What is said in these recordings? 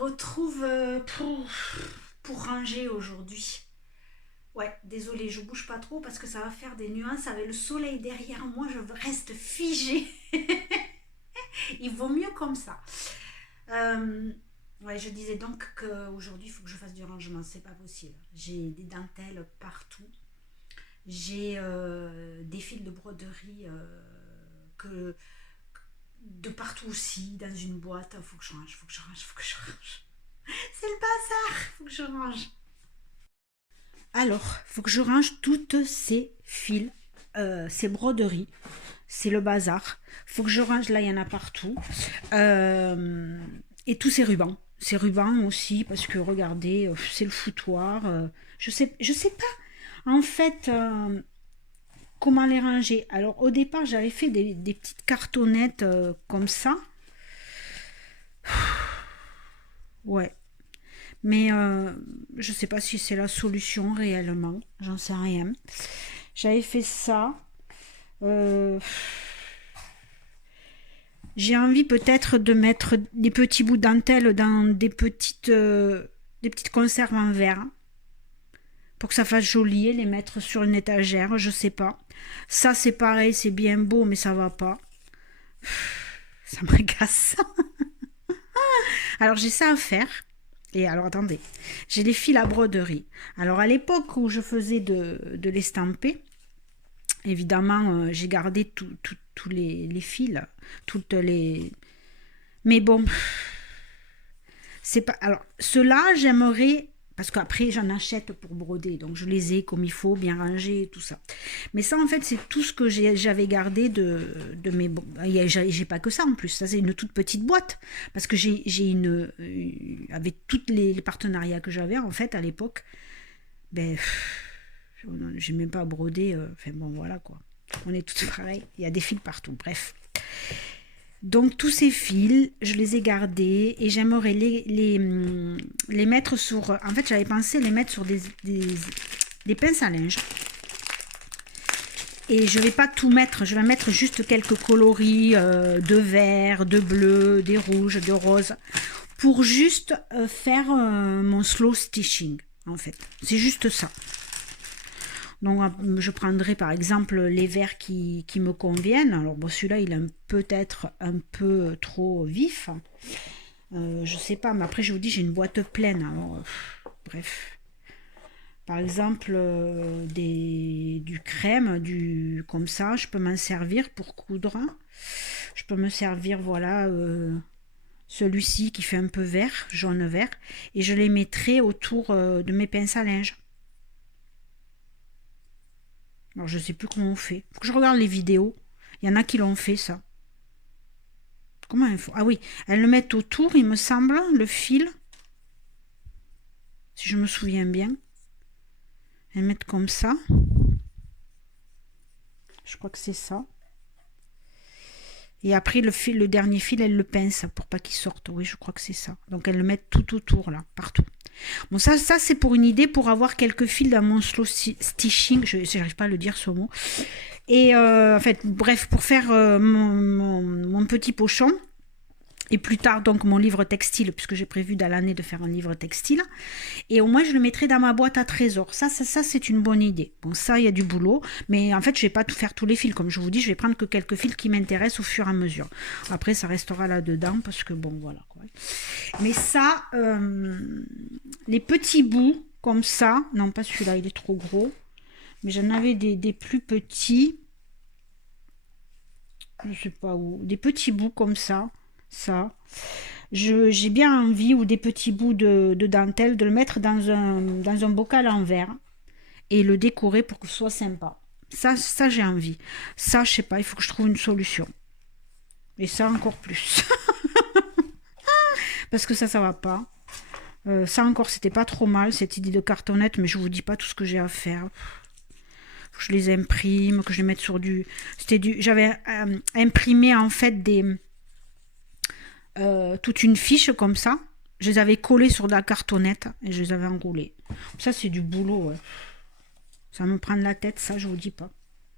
retrouve pour ranger aujourd'hui. Ouais, désolée, je bouge pas trop parce que ça va faire des nuances avec le soleil derrière moi, je reste figée. Il vaut mieux comme ça. Euh, ouais, je disais donc qu'aujourd'hui, il faut que je fasse du rangement, c'est pas possible. J'ai des dentelles partout. J'ai des fils de broderie que de partout aussi, dans une boîte. Faut que je range, faut que je range, faut que je range. C'est le bazar, faut que je range. Alors, faut que je range toutes ces fils, ces broderies. C'est le bazar. Faut que je range, là il y en a partout. Euh, et tous ces rubans. Ces rubans aussi, parce que regardez, c'est le foutoir. Je sais pas, en fait, comment les ranger. Alors au départ, j'avais fait des petites cartonnettes comme ça. Ouais. Mais je sais pas si c'est la solution réellement. J'en sais rien. J'avais fait ça. Euh, J'ai envie peut-être de mettre des petits bouts de dentelle dans des petites conserves en verre pour que ça fasse joli et les mettre sur une étagère, je sais pas. Ça c'est pareil, c'est bien beau mais ça va pas. Ça m'agace. Alors j'ai ça à faire. Et alors attendez, j'ai les fils à broderie. Alors à l'époque où je faisais de l'estamper, évidemment j'ai gardé tous les fils, toutes les... Mais bon, c'est pas. Alors, ceux-là, j'aimerais. Parce qu'après, j'en achète pour broder. Donc, je les ai comme il faut, bien rangés, tout ça. Mais ça, en fait, c'est tout ce que j'avais gardé de mes. Bon, j'ai pas que ça en plus. Ça, c'est une toute petite boîte. Parce que j'ai une. Avec tous les partenariats que j'avais, en fait, à l'époque, ben. J'ai même pas brodé. Enfin, bon, voilà quoi. On est tous pareils. Il y a des fils partout. Bref. Donc tous ces fils, je les ai gardés et j'aimerais les mettre sur... En fait, j'avais pensé les mettre sur des pinces à linge. Et je ne vais pas tout mettre, je vais mettre juste quelques coloris de vert, de bleu, des rouges, de roses, pour juste faire mon slow stitching, en fait. C'est juste ça. Donc je prendrai par exemple les verts qui me conviennent. Alors bon, celui-là il est peut-être un peu trop vif. Je sais pas, mais après je vous dis j'ai une boîte pleine. Alors bref. Par exemple du crème, comme ça, je peux m'en servir pour coudre. Je peux me servir voilà celui-ci qui fait un peu vert, jaune vert, et je les mettrai autour de mes pinces à linge. Alors je sais plus comment on fait. Faut que je regarde les vidéos. Il y en a qui l'ont fait ça. Comment il faut? Ah oui, elles le mettent autour, il me semble, le fil. Si je me souviens bien. Elles mettent comme ça. Je crois que c'est ça. Et après le dernier fil, elles le pincent pour pas qu'il sorte. Oui, je crois que c'est ça. Donc elles le mettent tout autour là, partout. Bon, ça c'est pour une idée pour avoir quelques fils dans mon slow stitching. Je n'arrive pas à le dire ce mot. Et en fait, bref, pour faire mon petit pochon. Et plus tard, donc, mon livre textile, puisque j'ai prévu dans l'année de faire un livre textile. Et au moins, je le mettrai dans ma boîte à trésors. Ça c'est une bonne idée. Bon, ça, il y a du boulot. Mais en fait, je ne vais pas tout faire tous les fils. Comme je vous dis, je vais prendre que quelques fils qui m'intéressent au fur et à mesure. Après, ça restera là-dedans, parce que bon, voilà, quoi. Mais ça, les petits bouts, comme ça. Non, pas celui-là, il est trop gros. Mais j'en avais des plus petits. Je sais pas où. Des petits bouts comme ça. J'ai bien envie, ou des petits bouts de dentelle, de le mettre dans un bocal en verre et le décorer pour que ce soit sympa. Ça j'ai envie. Ça, je sais pas, il faut que je trouve une solution. Et ça encore plus. Parce que ça va pas. Ça encore, c'était pas trop mal, cette idée de cartonnette, mais je vous dis pas tout ce que j'ai à faire. Faut que je les imprime, que je les mette sur du... J'avais imprimé en fait toute une fiche comme ça. Je les avais collées sur de la cartonnette et je les avais enroulées. Ça, c'est du boulot. Ouais. Ça va me prendre la tête, ça, je vous dis pas.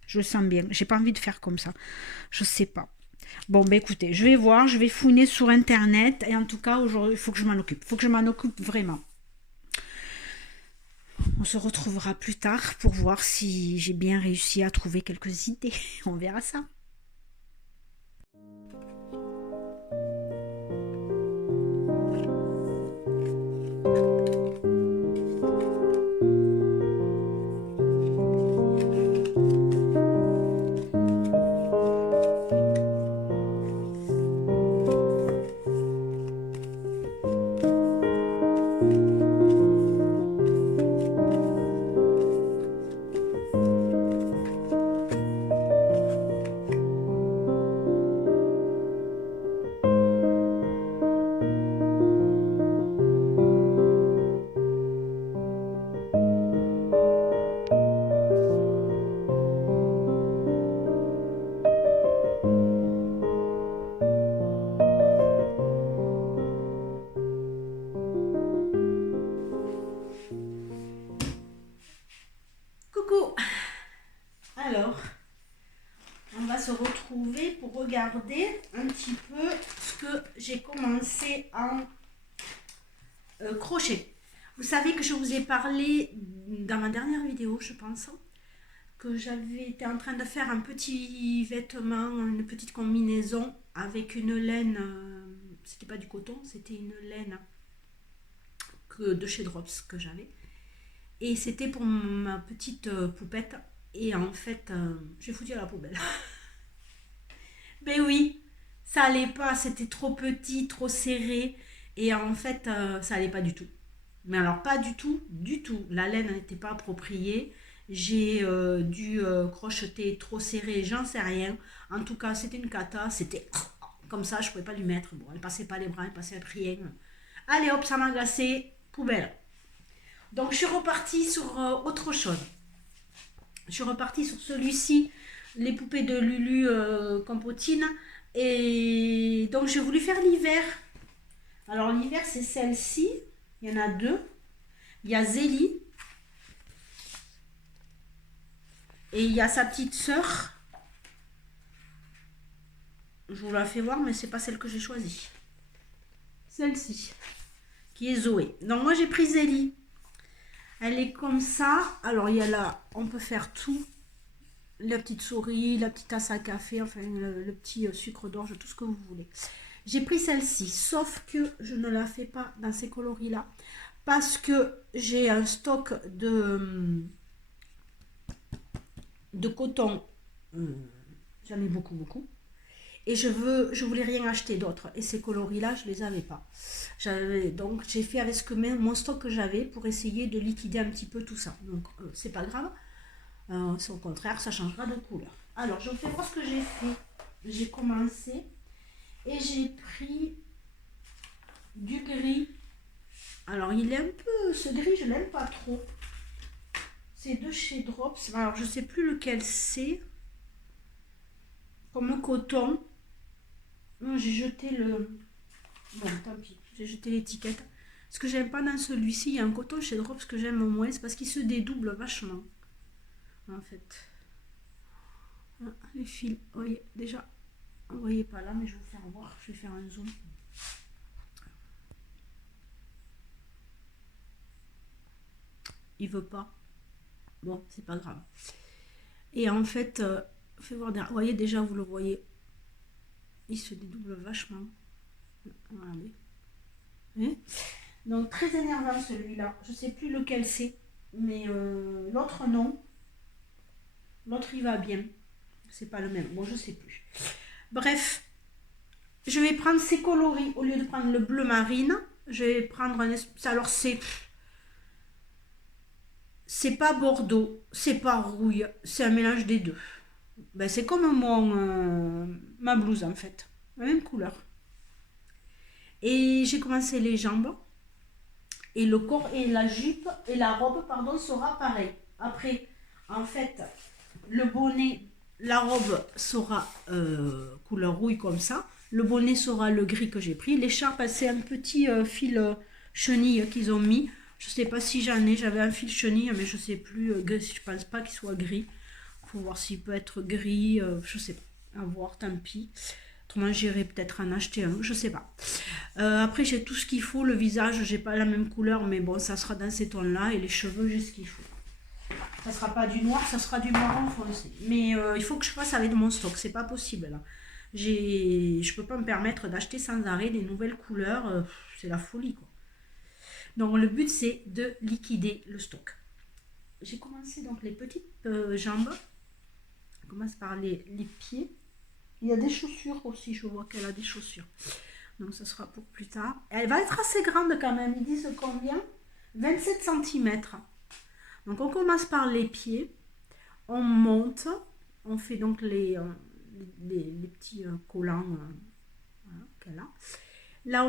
Je le sens bien. J'ai pas envie de faire comme ça. Je sais pas. Bon, ben écoutez, je vais voir, je vais fouiner sur Internet. Et en tout cas, aujourd'hui, il faut que je m'en occupe. Il faut que je m'en occupe vraiment. On se retrouvera plus tard pour voir si j'ai bien réussi à trouver quelques idées. On verra ça. Coucou. Alors, on va se retrouver pour regarder un petit peu ce que j'ai commencé en crochet. Vous savez que je vous ai parlé dans ma dernière vidéo, je pense, que j'avais été en train de faire un petit vêtement, une petite combinaison avec une laine, c'était pas du coton, c'était une laine de chez Drops que j'avais. Et c'était pour ma petite poupette. Et en fait, j'ai foutu à la poubelle. Ben oui, ça allait pas, c'était trop petit, trop serré. Et en fait, ça allait pas du tout. Mais alors pas du tout, du tout. La laine n'était pas appropriée. J'ai dû crocheter trop serré, j'en sais rien. En tout cas, c'était une cata. C'était comme ça, je pouvais pas lui mettre. Bon, elle passait pas les bras, elle passait rien. Allez hop, ça m'a glacé, poubelle. Donc je suis repartie sur autre chose. Je suis repartie sur celui-ci, les poupées de Lulu Compotine. Et donc j'ai voulu faire l'hiver. Alors l'hiver c'est celle-ci. Il y en a deux. Il y a Zélie. Et il y a sa petite sœur. Je vous la fais voir, mais c'est pas celle que j'ai choisie. Celle-ci. Qui est Zoé. Donc moi j'ai pris Zélie. Elle est comme ça. Alors il y a là, on peut faire tout. La petite souris, la petite tasse à café, enfin le petit sucre d'orge, tout ce que vous voulez. J'ai pris celle-ci, sauf que je ne la fais pas dans ces coloris-là. Parce que j'ai un stock de coton. J'en ai beaucoup, beaucoup. Et je voulais rien acheter d'autre. Et ces coloris-là, je les avais pas. Donc j'ai fait avec mon stock que j'avais pour essayer de liquider un petit peu tout ça. Donc c'est pas grave. Au contraire, ça changera de couleur. Alors je vous fais voir ce que j'ai fait. J'ai commencé et j'ai pris du gris. Alors il est un peu, ce gris je l'aime pas trop. C'est de chez Drops. Alors je sais plus lequel c'est. Comme un coton. J'ai jeté le... Bon, tant pis. J'ai jeté l'étiquette. Ce que j'aime pas dans celui-ci, il y a un coton chez Drops que j'aime au moins, c'est parce qu'il se dédouble vachement. En fait. Les fils, vous voyez, déjà, vous voyez pas là, mais je vais vous faire voir. Je vais faire un zoom. Il veut pas. Bon, c'est pas grave. Et en fait, fais voir derrière. Vous voyez, déjà, vous le voyez. Il se dédouble vachement. Regardez. Hein? Donc, très énervant celui-là. Je sais plus lequel c'est. Mais l'autre, non. L'autre, il va bien. C'est pas le même. Bon, je sais plus. Bref. Je vais prendre ces coloris. Au lieu de prendre le bleu marine, je vais prendre un... Alors, c'est pas bordeaux, c'est pas rouille, c'est un mélange des deux. Ben, c'est comme ma blouse en fait, la même couleur. Et j'ai commencé les jambes et le corps et la jupe et la robe pardon sera pareil. Après, en fait, le bonnet, la robe sera couleur rouille comme ça. Le bonnet sera le gris que j'ai pris. L'écharpe, c'est un petit fil chenille qu'ils ont mis. Je sais pas si j'avais un fil chenille, mais je sais plus, je pense pas qu'il soit gris. Faut voir s'il peut être gris, je sais pas, à voir, tant pis. Autrement, j'irai peut-être en acheter un, je sais pas. Après, j'ai tout ce qu'il faut. Le visage, j'ai pas la même couleur, mais bon, ça sera dans ces tons-là. Et les cheveux, j'ai ce qu'il faut. Ça sera pas du noir, ça sera du marron foncé. Mais il faut que je fasse avec mon stock, c'est pas possible là. Je peux pas me permettre d'acheter sans arrêt des nouvelles couleurs, c'est la folie quoi. Donc le but c'est de liquider le stock. J'ai commencé donc les petites jambes. On commence par les pieds. Il y a des chaussures aussi, je vois qu'elle a des chaussures. Donc ça sera pour plus tard. Elle va être assez grande quand même, ils disent combien? 27 centimètres. Donc on commence par les pieds, on monte, on fait donc les petits collants voilà, qu'elle a. Là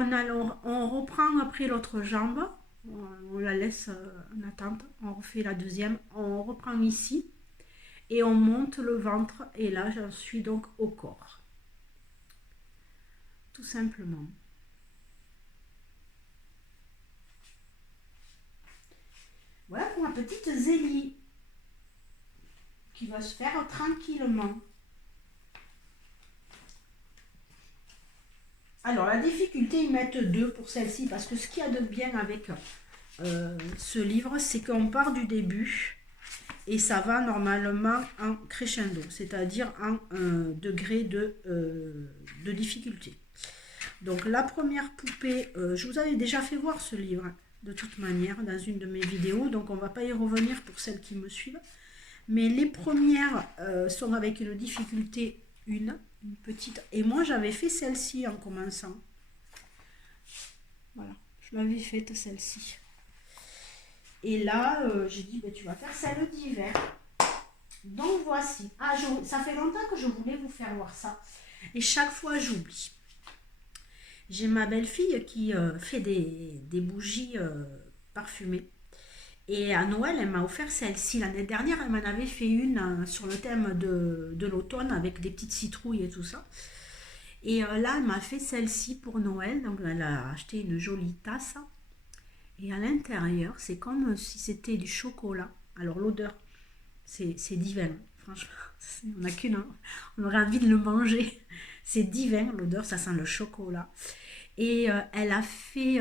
on reprend après l'autre jambe, on la laisse en attente, on refait la deuxième, on reprend ici et on monte le ventre et là j'en suis donc au corps. Tout simplement. Voilà pour ma petite Zélie qui va se faire tranquillement. Alors la difficulté, ils mettent 2 pour celle-ci parce que ce qu'il y a de bien avec ce livre, c'est qu'on part du début et ça va normalement en crescendo, c'est-à-dire en degré de difficulté. Donc la première poupée, je vous avais déjà fait voir ce livre de toute manière dans une de mes vidéos, donc on ne va pas y revenir pour celles qui me suivent. Mais les premières sont avec une difficulté 1, une petite. Et moi j'avais fait celle-ci en commençant. Voilà, je l'avais faite celle-ci. Et là, j'ai dit, tu vas faire celle d'hiver. Donc voici. Ah, ça fait longtemps que je voulais vous faire voir ça. Et chaque fois j'oublie. J'ai ma belle-fille qui fait des bougies parfumées. Et à Noël, elle m'a offert celle-ci. L'année dernière, elle m'en avait fait une sur le thème de l'automne avec des petites citrouilles et tout ça. Et là, elle m'a fait celle-ci pour Noël. Donc, elle a acheté une jolie tasse. Et à l'intérieur, c'est comme si c'était du chocolat. Alors, l'odeur, c'est divin. Franchement, on n'a qu'une. Hein. On aurait envie de le manger. C'est divin, l'odeur, ça sent le chocolat. Et elle a fait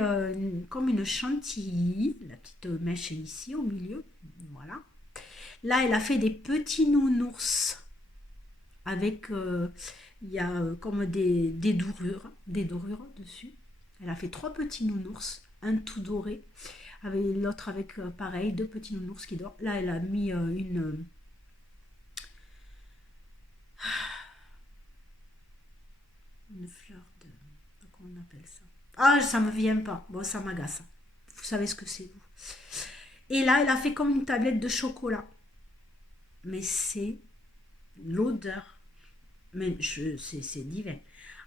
comme une chantilly, la petite mèche est ici au milieu, voilà. Là, elle a fait des petits nounours avec, il y a comme des dorures dessus. Elle a fait 3 petits nounours, un tout doré, avec l'autre avec pareil, 2 petits nounours qui dorment. Là, elle a mis une fleur de... Comment on appelle ça? Ah, ça me vient pas. Bon, ça m'agace. Vous savez ce que c'est, vous. Et là, elle a fait comme une tablette de chocolat. Mais c'est l'odeur. Mais c'est divin.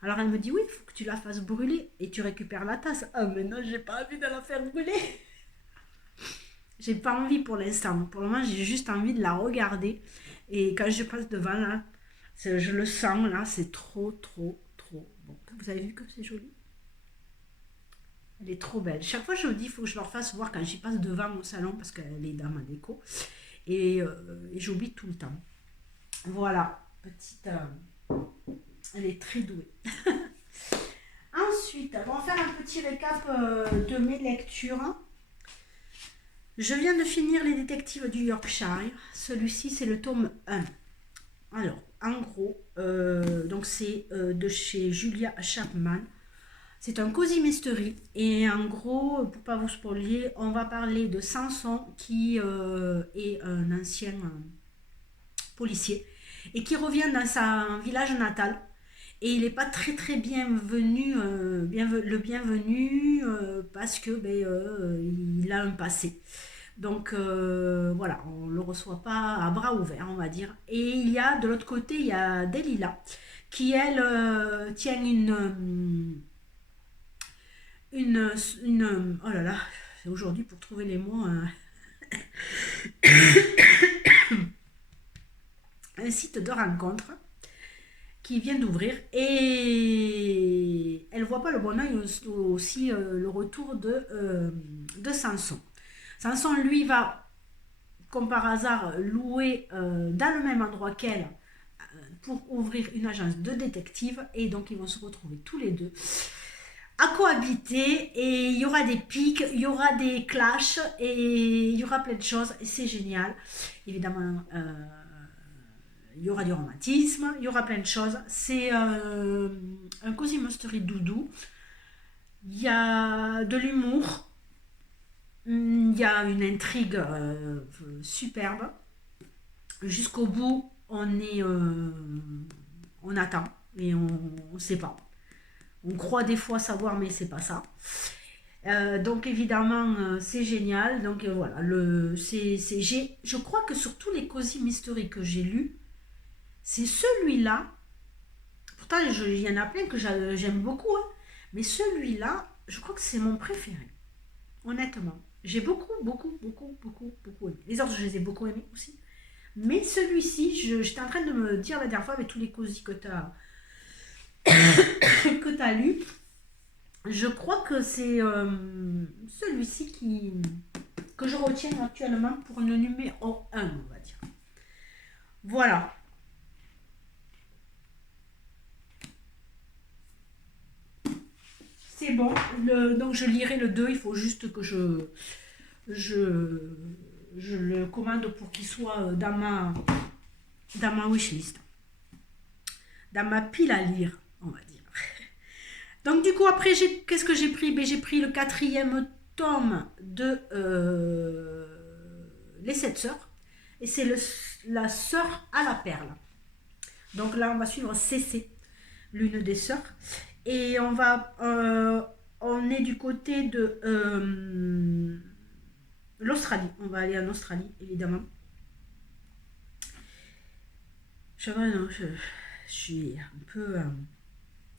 Alors, elle me dit, oui, il faut que tu la fasses brûler et tu récupères la tasse. Ah, mais non, j'ai pas envie de la faire brûler. J'ai pas envie pour l'instant. Pour le moment, j'ai juste envie de la regarder. Et quand je passe devant, là, je le sens, là, c'est trop, trop, trop bon. Vous avez vu comme c'est joli? Elle est trop belle. Chaque fois, je me dis, il faut que je leur fasse voir quand j'y passe devant mon salon parce qu'elle est dans ma déco. Et j'oublie tout le temps. Voilà, petite... elle est très douée. Ensuite, on va faire un petit récap de mes lectures. Je viens de finir Les Détectives du Yorkshire. Celui-ci, c'est le tome 1. Alors, en gros, donc c'est de chez Julia Chapman. C'est un cozy mystery et en gros, pour pas vous spoiler, on va parler de Samson qui est un ancien policier et qui revient dans sa village natal et il n'est pas très très bienvenu, le bienvenu parce que il a un passé. Donc voilà, on ne le reçoit pas à bras ouverts, on va dire. Et il y a de l'autre côté, il y a Delilah qui elle tient oh là là, aujourd'hui pour trouver les mots, un site de rencontre qui vient d'ouvrir et elle voit pas le bon oeil aussi le retour de Samson. Samson lui va comme par hasard louer dans le même endroit qu'elle pour ouvrir une agence de détectives. Et donc, ils vont se retrouver tous les deux à cohabiter. Et il y aura des pics, il y aura des clashs, et il y aura plein de choses. Et c'est génial. Évidemment, il y aura du romantisme, il y aura plein de choses. C'est un cosy mystery doudou. Il y a de l'humour. Il y a une intrigue superbe. Jusqu'au bout, on attend et on ne sait pas. On croit des fois savoir, mais c'est pas ça. Donc évidemment, c'est génial. Donc voilà, je crois que sur tous les cosy mystery que j'ai lus, c'est celui-là. Pourtant, il y en a plein que j'aime beaucoup, hein, mais celui-là, je crois que c'est mon préféré. Honnêtement, j'ai beaucoup, beaucoup, beaucoup, beaucoup, beaucoup aimé. Les autres, je les ai beaucoup aimés aussi. Mais celui-ci, j'étais en train de me dire la dernière fois avec tous les cosy que tu as que tu as lu, je crois que c'est celui-ci que je retiens actuellement pour le numéro 1, on va dire. Voilà. C'est bon. Donc je lirai le 2, il faut juste que je le commande pour qu'il soit dans ma wishlist. Dans ma pile à lire, on va dire. Donc du coup, après, qu'est-ce que j'ai pris? J'ai pris le 4e tome de Les 7 sœurs. Et c'est la sœur à la perle. Donc là, on va suivre Cécé, l'une des sœurs. Et on est du côté de l'Australie. On va aller en Australie, évidemment. Je suis un peu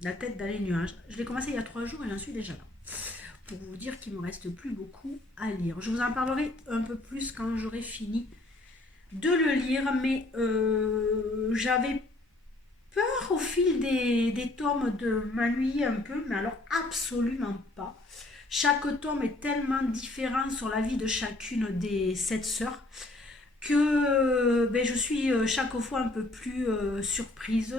la tête dans les nuages. Je l'ai commencé il y a 3 jours et j'en suis déjà là. Pour vous dire qu'il ne me reste plus beaucoup à lire. Je vous en parlerai un peu plus quand j'aurai fini de le lire, mais j'avais peur au fil des tomes de m'ennuyer un peu, mais alors absolument pas. Chaque tome est tellement différent sur la vie de chacune des 7 sœurs que je suis chaque fois un peu plus surprise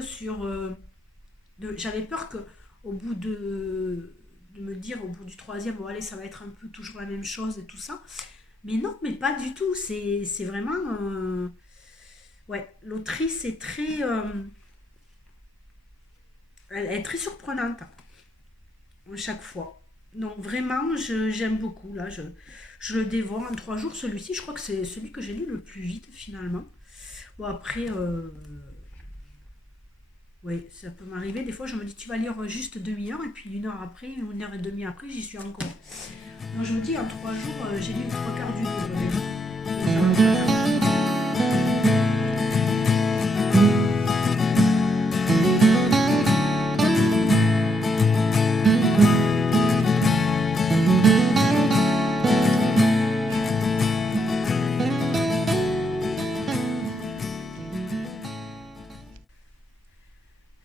j'avais peur que au bout de me dire au bout du 3e, bon allez, ça va être un peu toujours la même chose et tout ça, mais non, mais pas du tout. C'est vraiment ouais, l'autrice est très elle est très surprenante chaque fois. Donc vraiment, j'aime beaucoup. Là, je le dévore en 3 jours. Celui-ci, je crois que c'est celui que j'ai lu le plus vite finalement. Bon, après, oui, ça peut m'arriver. Des fois, je me dis, tu vas lire juste demi-heure, et puis 1 heure après, 1 heure et demie après, j'y suis encore. Donc je me dis, en 3 jours, j'ai lu 3 quarts du livre.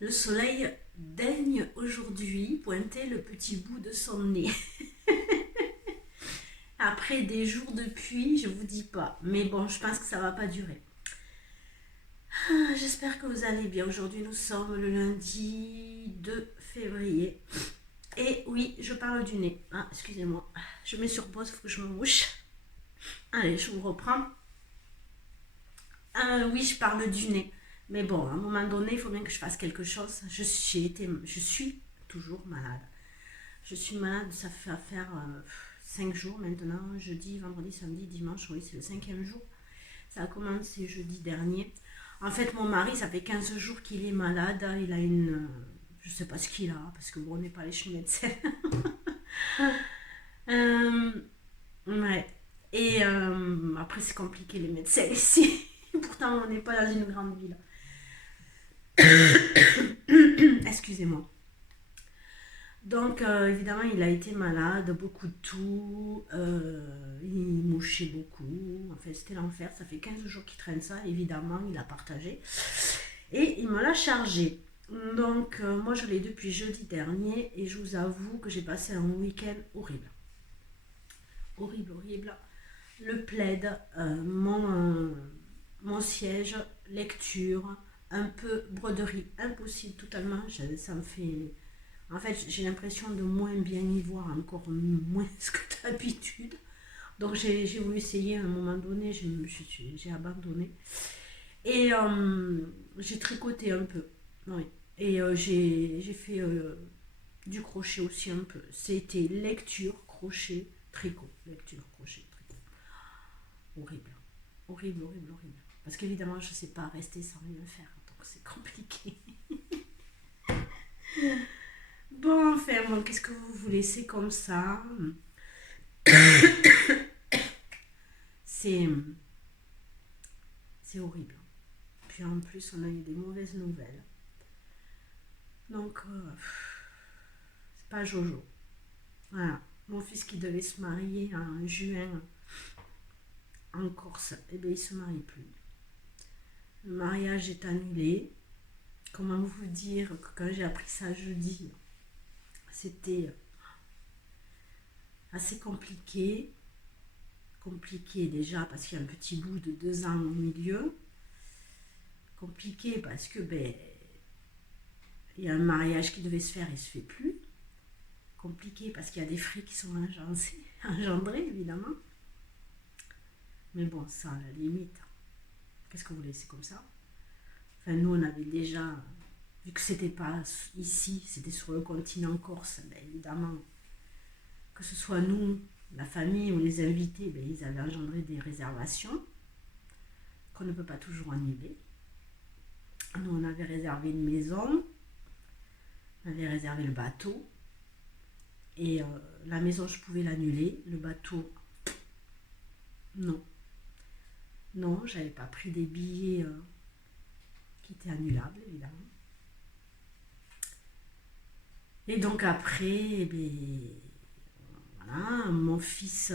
Le soleil daigne aujourd'hui pointer le petit bout de son nez. Après des jours de pluie, je vous dis pas. Mais bon, je pense que ça va pas durer. J'espère que vous allez bien. Aujourd'hui, nous sommes le lundi 2 février. Et oui, je parle du nez. Ah, excusez-moi. Je mets sur pause, il faut que je me mouche. Allez, je vous reprends. Oui, je parle du nez. Mais bon, à un moment donné, il faut bien que je fasse quelque chose. Je suis toujours malade. Je suis malade, ça fait faire 5 jours maintenant. Jeudi, vendredi, samedi, dimanche, oui, c'est le 5e jour. Ça a commencé jeudi dernier. En fait, mon mari, ça fait 15 jours qu'il est malade. Il a je sais pas ce qu'il a, parce que bon, on n'est pas allé chez le médecin. Ouais. Et après, c'est compliqué les médecins ici. Pourtant, on n'est pas dans une grande ville. Excusez-moi. Donc, évidemment, il a été malade, beaucoup de toux, il mouchait beaucoup. En fait, c'était l'enfer. Ça fait 15 jours qu'il traîne ça, évidemment, il a partagé. Et il me l'a chargé. Donc, moi, je l'ai depuis jeudi dernier, et je vous avoue que j'ai passé un week-end horrible. Horrible, horrible. Le plaid, mon siège, lecture, un peu broderie, impossible totalement. Ça me fait... En fait, j'ai l'impression de moins bien y voir, encore moins que d'habitude. Donc j'ai voulu essayer à un moment donné, j'ai abandonné. Et j'ai tricoté un peu. Oui. Et j'ai fait du crochet aussi un peu. C'était lecture, crochet, tricot. Lecture, crochet, tricot. Horrible. Horrible, horrible, horrible. Parce qu'évidemment, je ne sais pas rester sans rien faire. Donc c'est compliqué. Bon, enfin, bon, qu'est-ce que vous voulez? C'est comme ça. C'est c'est horrible. Puis en plus, on a eu des mauvaises nouvelles. Donc, c'est pas Jojo. Voilà. Mon fils qui devait se marier en juin en Corse, eh bien, il se marie plus. Le mariage est annulé. Comment vous dire que quand j'ai appris ça jeudi, c'était assez compliqué. Compliqué déjà parce qu'il y a un petit bout de 2 ans au milieu. Compliqué parce que ben il y a un mariage qui devait se faire et ne se fait plus. Compliqué parce qu'il y a des frais qui sont engendrés évidemment. Mais bon, ça à la limite. Qu'est-ce que vous voulez, c'est comme ça. Enfin, nous on avait déjà, vu que c'était pas ici, c'était sur le continent corse, ben, évidemment, que ce soit nous, la famille ou les invités, ben, ils avaient engendré des réservations qu'on ne peut pas toujours annuler. Nous on avait réservé une maison, on avait réservé le bateau, et la maison je pouvais l'annuler, le bateau non. Non, j'avais pas pris des billets qui étaient annulables évidemment. Et donc après, eh bien, voilà, mon fils,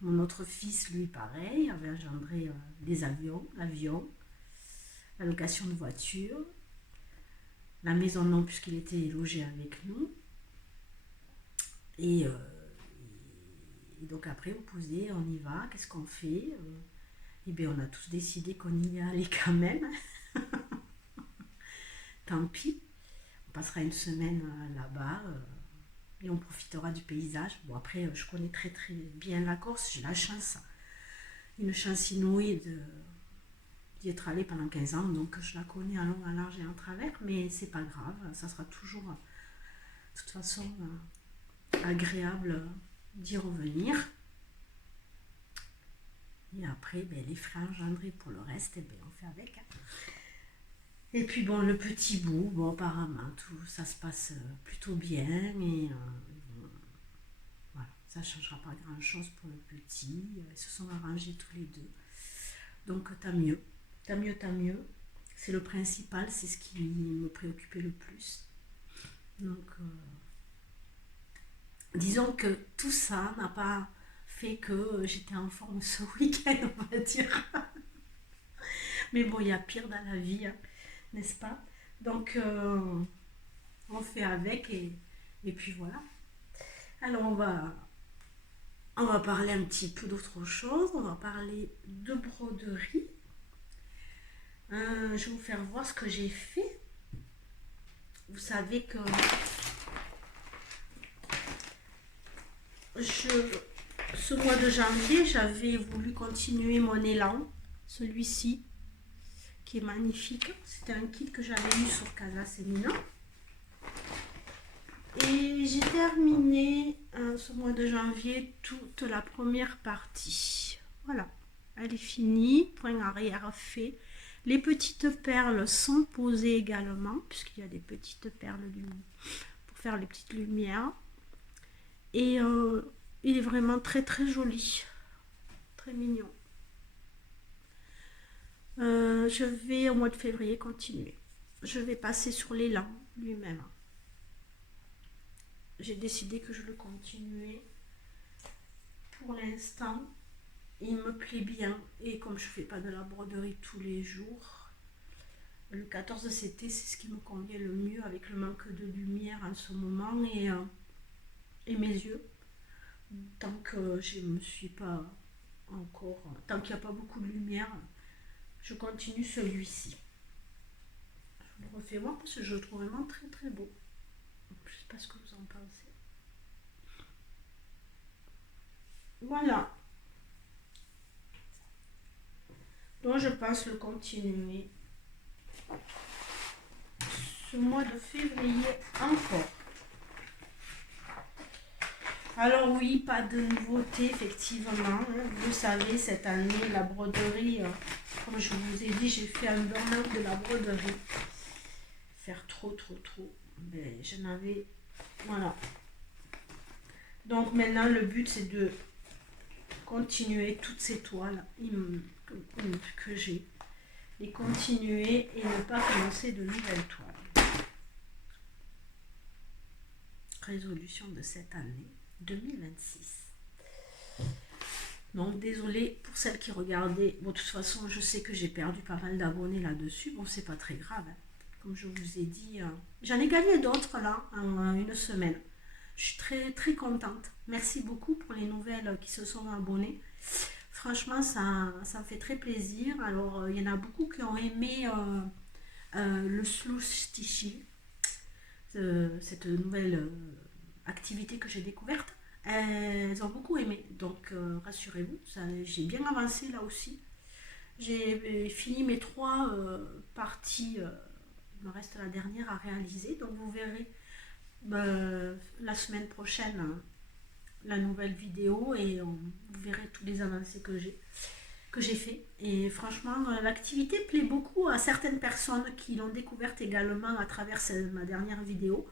mon autre fils, lui pareil, avait engendré des avions, l'avion, la location de voiture, la maison non puisqu'il était logé avec nous. Et, et donc après, on posait, on y va, qu'est-ce qu'on fait? Et bien on a tous décidé qu'on y allait quand même. Tant pis, on passera une semaine là-bas et on profitera du paysage. Bon après, je connais très très bien la Corse, j'ai la chance, une chance inouïe d'y être allée pendant 15 ans, donc je la connais à long, à large et en travers, mais c'est pas grave, ça sera toujours de toute façon agréable d'y revenir. Et après, ben, les frais engendrés pour le reste, eh ben, on fait avec. Et puis bon, le petit bout, bon apparemment tout ça se passe plutôt bien et voilà, ça ne changera pas grand chose pour le petit. Ils se sont arrangés tous les deux. Donc tant mieux, tant mieux, tant mieux. C'est le principal, c'est ce qui me préoccupait le plus. Donc disons que tout ça n'a pas fait que j'étais en forme ce week-end, on va dire. Mais bon, il y a pire dans la vie, hein, n'est-ce pas? Donc on fait avec et puis voilà. Alors on va parler un petit peu d'autre chose. On va parler de broderie. Je vais vous faire voir ce que j'ai fait. Vous savez que ce mois de janvier, j'avais voulu continuer mon élan, celui-ci, qui est magnifique. C'était un kit que j'avais eu sur Casa Semina. Et j'ai terminé ce mois de janvier toute la première partie. Voilà, elle est finie, point arrière fait. Les petites perles sont posées également, puisqu'il y a des petites perles pour faire les petites lumières. Et il est vraiment très très joli, très mignon. Je vais au mois de février continuer. Je vais passer sur l'élan lui-même. J'ai décidé que je le continuais. Pour l'instant, il me plaît bien. Et comme je ne fais pas de la broderie tous les jours, le 14 CT, c'est ce qui me convient le mieux avec le manque de lumière en ce moment et mes yeux. Tant que je me suis pas encore, tant qu'il n'y a pas beaucoup de lumière, je continue celui-ci. Je le refais moi parce que je le trouve vraiment très très beau. Je sais pas ce que vous en pensez. Voilà. Donc je pense le continuer ce mois de février encore. Alors oui, pas de nouveauté effectivement. Vous savez, cette année, la broderie, comme je vous ai dit, j'ai fait un burn-out de la broderie. Faire trop. Ben, j'en avais... Voilà. Donc maintenant, le but, c'est de continuer toutes ces toiles que j'ai. Les continuer et ne pas commencer de nouvelles toiles. Résolution de cette année 2026. Donc désolée pour celles qui regardaient. Bon, de toute façon, je sais que j'ai perdu pas mal d'abonnés là-dessus. Bon, c'est pas très grave. Hein. Comme je vous ai dit, j'en ai gagné d'autres là en une semaine. Je suis très contente. Merci beaucoup pour les nouvelles qui se sont abonnées. Franchement, ça me fait très plaisir. Alors, il y en a beaucoup qui ont aimé le slow stitching, cette nouvelle activité que j'ai découverte. Elles ont beaucoup aimé, donc rassurez-vous, j'ai bien avancé là aussi. J'ai fini mes 3 parties, il me reste la dernière à réaliser, donc vous verrez la semaine prochaine la nouvelle vidéo et vous verrez tous les avancées que j'ai fait. Et franchement, l'activité plaît beaucoup à certaines personnes qui l'ont découverte également à travers ma dernière vidéo.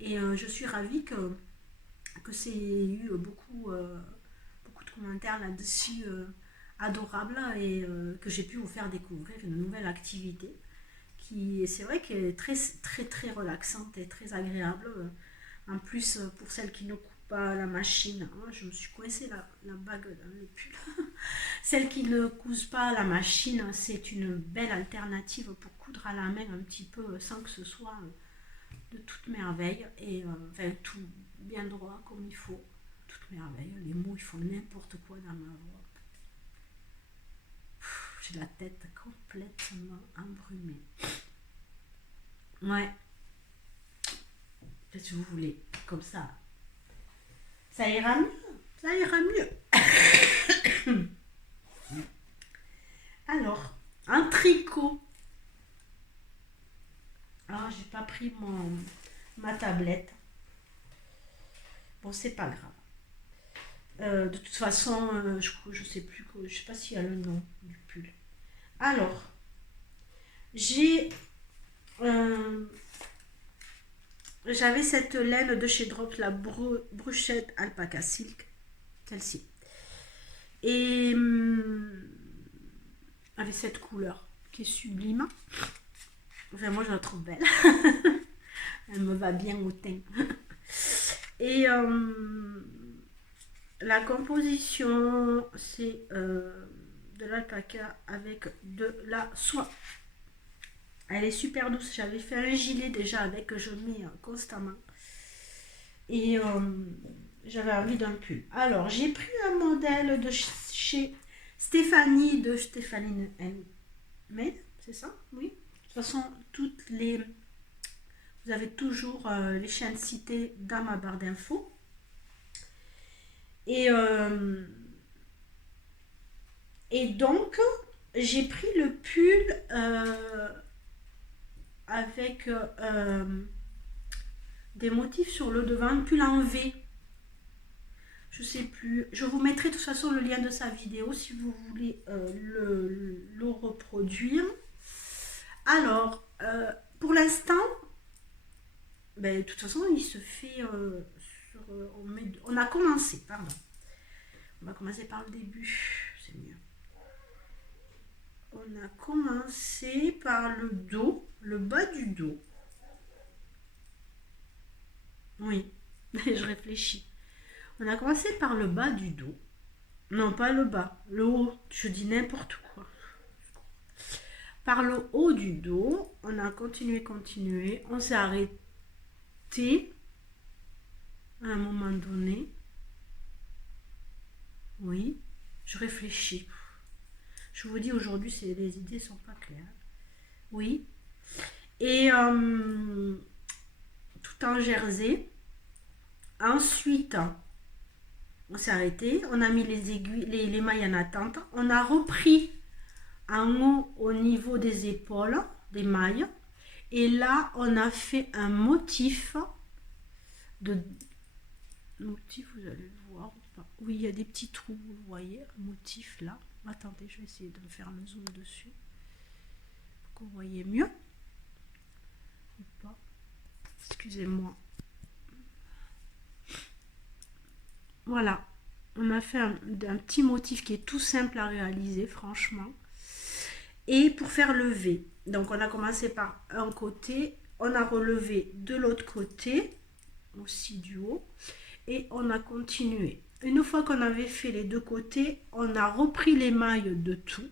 Et je suis ravie que c'est eu beaucoup de commentaires là-dessus adorables et que j'ai pu vous faire découvrir une nouvelle activité qui, c'est vrai, qu'elle est très relaxante et très agréable. En plus, pour celles qui ne coupent pas la machine, hein, je me suis coincée la bague dans le pull. Celles qui ne cousent pas la machine, c'est une belle alternative pour coudre à la main un petit peu sans que ce soit de toute merveille et enfin tout bien droit comme il faut. Toute merveille, les mots ils font n'importe quoi dans ma voix. J'ai la tête complètement embrumée. Ouais. Qu'est-ce que vous voulez? Comme ça. Ça ira mieux. Ça ira mieux. Alors, un tricot. Ah, j'ai pas pris ma tablette. Bon, c'est pas grave. De toute façon, je sais plus, je sais pas s'il y a le nom du pull. Alors, j'avais cette laine de chez Drop, la Bruchette Alpaca Silk, celle-ci. Et avec cette couleur qui est sublime. Enfin, moi je la trouve belle. Elle me va bien au teint. Et la composition, c'est de l'alpaca avec de la soie. Elle est super douce. J'avais fait un gilet déjà avec que je mets constamment. Et j'avais envie d'un pull. Alors, j'ai pris un modèle de chez Stéphanie, de Stéphanie Made, c'est ça? Oui. De toute façon, vous avez toujours les chaînes citées dans ma barre d'infos. Et donc, j'ai pris le pull avec des motifs sur le devant, un pull en V. Je sais plus. Je vous mettrai de toute façon le lien de sa vidéo si vous voulez le reproduire. Alors, pour l'instant, de toute façon, il se fait on a commencé, pardon. On va commencer par le début, c'est mieux. On a commencé par le dos, le bas du dos. Oui, je réfléchis. On a commencé par le bas du dos. Non, pas le bas, le haut. Je dis n'importe quoi. Par le haut du dos, on a continué. On s'est arrêté à un moment donné. Oui, je réfléchis. Je vous dis aujourd'hui, les idées sont pas claires. Oui. et tout en jersey. Ensuite, on s'est arrêté, on a mis les aiguilles, les mailles en attente, on a repris en haut au niveau des épaules, des mailles, et là on a fait un motif de motif, vous allez le voir ou pas. Oui, il y a des petits trous, vous voyez, un motif là. Attendez, je vais essayer de me faire le zoom dessus pour que vous voyez mieux ou pas. Excusez-moi. Voilà, on a fait un petit motif qui est tout simple à réaliser, franchement. Et pour faire le V, donc on a commencé par un côté, on a relevé de l'autre côté, aussi du haut, et on a continué. Une fois qu'on avait fait les deux côtés, on a repris les mailles de tout.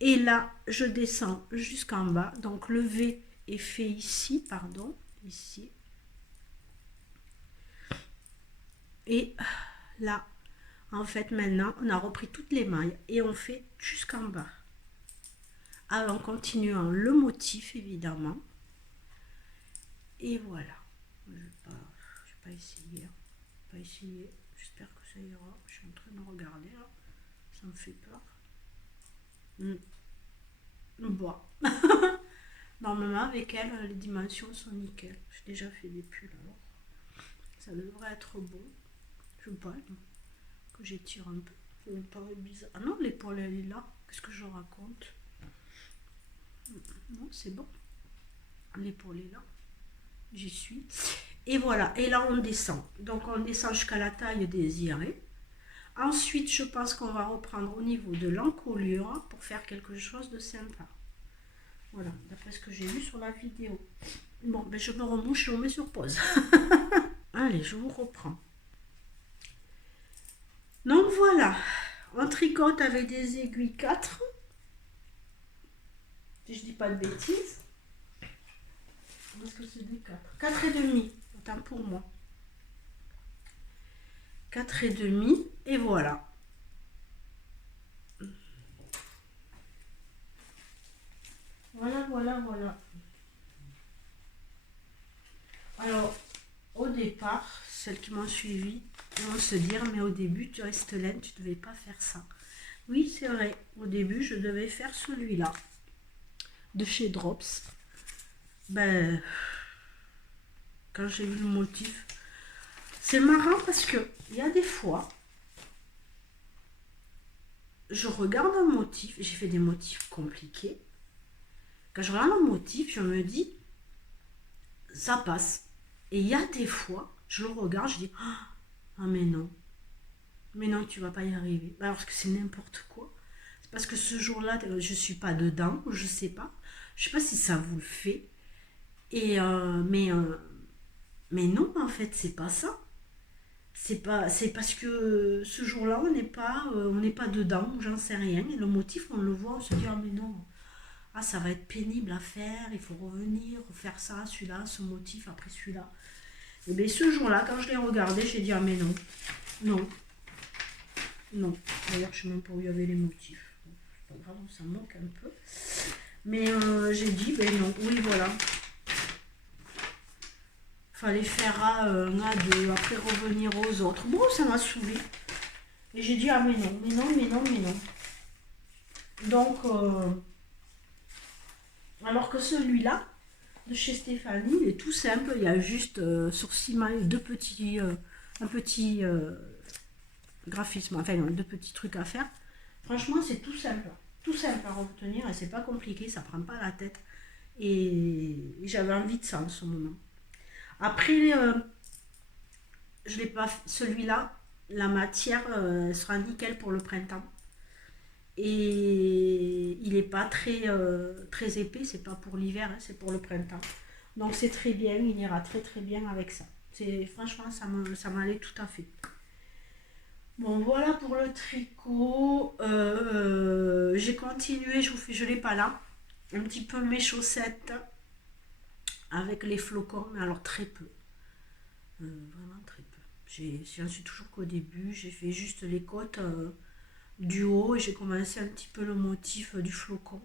Et là, je descends jusqu'en bas. Donc le V est fait ici, pardon, ici. Et là, en fait, maintenant, on a repris toutes les mailles et on fait jusqu'en bas. Alors, en continuant le motif, évidemment. Et voilà. Je ne vais pas essayer. Pas essayer. J'espère que ça ira. Je suis en train de regarder là. Ça me fait peur. Bon. Normalement, avec elle, les dimensions sont nickel. J'ai déjà fait des pulls alors. Ça devrait être bon. Je sais pas, que j'étire un peu. Ça me paraît bizarre. Ah non, l'épaule elle est là. Qu'est-ce que je raconte? Non, c'est bon. L'épaule est là. J'y suis. Et voilà. Et là, on descend. Donc, on descend jusqu'à la taille désirée. Ensuite, je pense qu'on va reprendre au niveau de l'encolure pour faire quelque chose de sympa. Voilà, d'après ce que j'ai vu sur la vidéo. Bon, ben je me remouche et on met sur pause. Allez, je vous reprends. Donc voilà, on tricote avec des aiguilles 4. Si je dis pas de bêtises. Est-ce que c'est des 4? 4 et demi, autant pour moi. 4 et demi, et voilà. Voilà. Alors, au départ, celles qui m'ont suivi vont se dire, mais au début, tu restes laine, tu ne devais pas faire ça. Oui, c'est vrai, au début, je devais faire celui-là, de chez Drops. Ben, quand j'ai vu le motif, c'est marrant parce que il y a des fois, je regarde un motif, j'ai fait des motifs compliqués. Quand je regarde un motif, je me dis, ça passe. Et il y a des fois, je le regarde, je dis, ah mais non, tu vas pas y arriver. Alors que c'est n'importe quoi. C'est parce que ce jour-là, je suis pas dedans, je sais pas. Je sais pas si ça vous le fait. Et mais non, en fait, c'est pas ça. C'est parce que ce jour-là, on n'est pas dedans, j'en sais rien. Et le motif, on le voit, on se dit, ah mais non, ah ça va être pénible à faire, il faut revenir, refaire ça, celui-là, ce motif, après celui-là. Et bien ce jour-là, quand je l'ai regardé, j'ai dit, ah mais non. D'ailleurs, je ne sais même pas où il y avait les motifs. C'est pas grave, ça manque un peu. Mais j'ai dit, ben non, oui, voilà. Fallait faire un à deux, après revenir aux autres. Bon, ça m'a saoulé. Et j'ai dit, ah mais non. Donc, alors que celui-là, de chez Stéphanie, il est tout simple. Il y a juste sur 6 mailles, un petit graphisme, enfin deux petits trucs à faire. Franchement, c'est tout simple. Tout simple à retenir et c'est pas compliqué, ça prend pas la tête. Et j'avais envie de ça en ce moment. Après, je l'ai pas celui-là, la matière sera nickel pour le printemps. Et il n'est pas très épais, c'est pas pour l'hiver, hein, c'est pour le printemps. Donc c'est très bien, il ira très bien avec ça. Franchement, ça m'allait tout à fait. Bon, voilà pour le tricot. J'ai continué, je l'ai pas là. Un petit peu mes chaussettes avec les flocons, mais alors très peu. Vraiment très peu. J'en suis toujours qu'au début. J'ai fait juste les côtes du haut et j'ai commencé un petit peu le motif du flocon.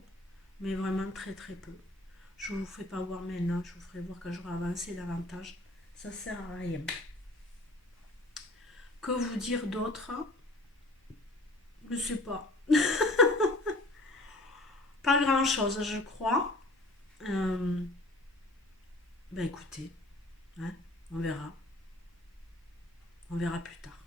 Mais vraiment très peu. Je vous ferai pas voir maintenant, je vous ferai voir quand j'aurai avancé davantage. Ça sert à rien. Que vous dire d'autre? Je sais pas. Pas grand chose, je crois. Ben écoutez, hein, on verra. On verra plus tard.